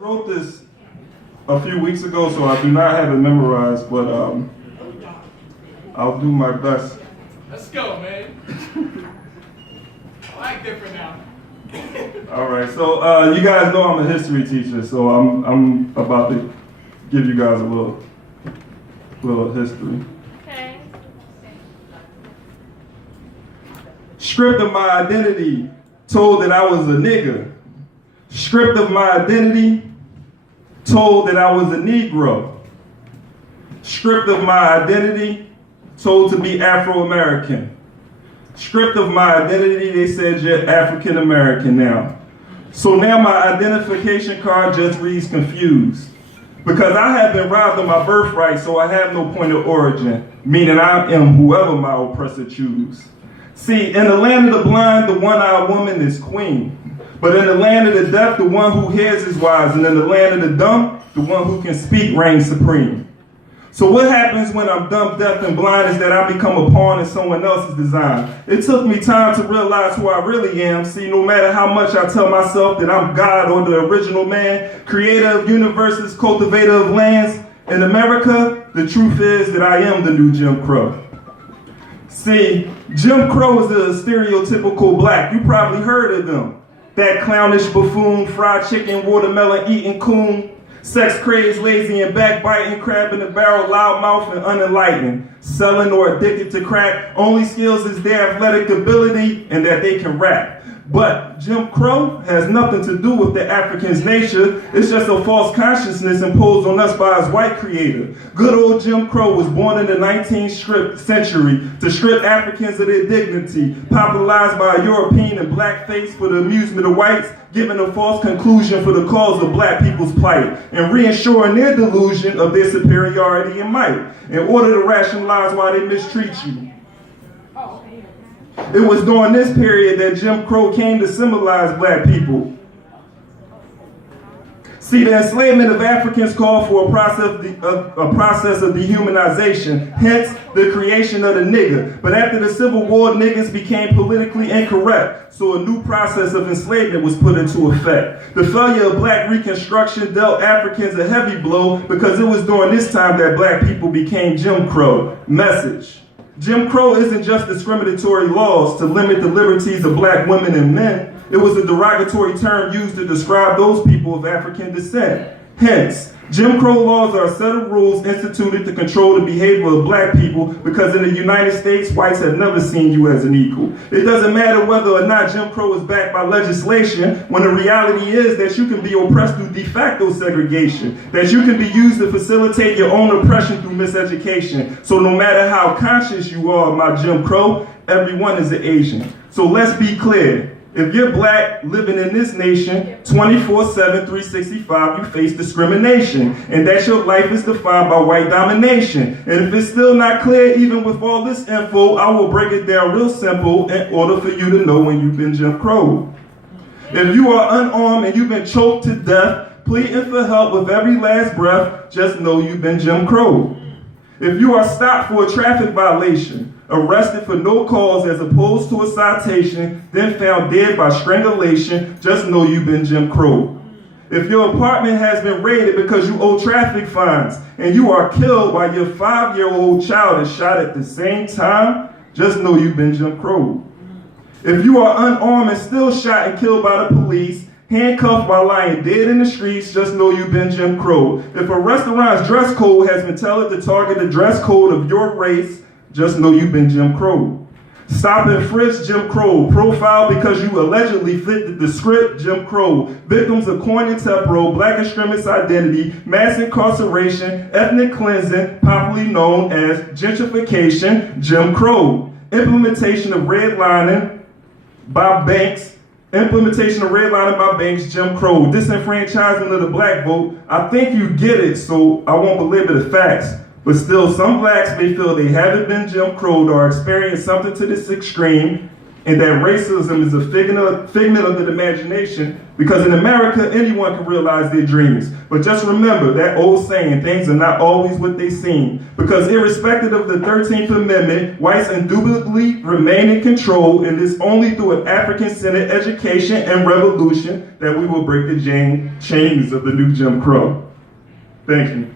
Wrote this a few weeks ago, so I do not have it memorized, but I'll do my best. Let's go, man. I like different now. All right, so you guys know I'm a history teacher, so I'm about to give you guys a little history. Okay. Stripped of my identity, told that I was a nigger. Stripped of my identity, told that I was a Negro. Stripped of my identity, told to be Afro-American. Stripped of my identity, they said you're African-American now. So now my identification card just reads confused. Because I have been robbed of my birthright, so I have no point of origin, meaning I am whoever my oppressor choose. See, in the land of the blind, the one-eyed woman is queen. But in the land of the deaf, the one who hears is wise. And in the land of the dumb, the one who can speak reigns supreme. So what happens when I'm dumb, deaf, and blind is that I become a pawn in someone else's design. It took me time to realize who I really am. See, no matter how much I tell myself that I'm God or the original man, creator of universes, cultivator of lands, in America, the truth is that I am the new Jim Crow. See, Jim Crow is a stereotypical black. You probably heard of them. That clownish buffoon, fried chicken, watermelon eating coon, sex crazed, lazy and backbiting, crab in the barrel, loudmouth and unenlightened, selling or addicted to crack. Only skills is their athletic ability and that they can rap. But Jim Crow has nothing to do with the African's nature. It's just a false consciousness imposed on us by his white creator. Good old Jim Crow was born in the 19th century to strip Africans of their dignity, popularized by a European and blackface for the amusement of whites, giving a false conclusion for the cause of black people's plight, and reassuring their delusion of their superiority and might, in order to rationalize why they mistreat you. It was during this period that Jim Crow came to symbolize black people. See, the enslavement of Africans called for a process of dehumanization, hence the creation of the nigger. But after the Civil War, niggers became politically incorrect, so a new process of enslavement was put into effect. The failure of black Reconstruction dealt Africans a heavy blow because it was during this time that black people became Jim Crow. Message. Jim Crow isn't just discriminatory laws to limit the liberties of black women and men. It was a derogatory term used to describe those people of African descent. Hence, Jim Crow laws are a set of rules instituted to control the behavior of black people because in the United States, whites have never seen you as an equal. It doesn't matter whether or not Jim Crow is backed by legislation, when the reality is that you can be oppressed through de facto segregation, that you can be used to facilitate your own oppression through miseducation. So no matter how conscious you are of my Jim Crow, everyone is an Asian. So let's be clear. If you're black living in this nation 24/7, 365, you face discrimination. And that your life is defined by white domination. And if it's still not clear, even with all this info, I will break it down real simple in order for you to know when you've been Jim Crow. If you are unarmed and you've been choked to death, pleading for help with every last breath, just know you've been Jim Crow. If you are stopped for a traffic violation, arrested for no cause as opposed to a citation, then found dead by strangulation, just know you've been Jim Crow. If your apartment has been raided because you owe traffic fines and you are killed while your 5-year-old child is shot at the same time, just know you've been Jim Crow. If you are unarmed and still shot and killed by the police, handcuffed while lying dead in the streets, just know you've been Jim Crow. If a restaurant's dress code has been tailored to target the dress code of your race, just know you've been Jim Crow. Stop and frisk, Jim Crow. Profile because you allegedly fit the script, Jim Crow. Victims of coin and temporal, black extremist identity, mass incarceration, ethnic cleansing, popularly known as gentrification, Jim Crow. Implementation of redlining by banks, Jim Crow. Disenfranchisement of the black vote. I think you get it, so I won't belabor the facts. But still, some blacks may feel they haven't been Jim Crowed or experienced something to this extreme, and that racism is a figment of the imagination, because in America, anyone can realize their dreams. But just remember that old saying, things are not always what they seem. Because irrespective of the 13th Amendment, whites indubitably remain in control, and it's only through an African-centered education and revolution that we will break the chains of the new Jim Crow. Thank you.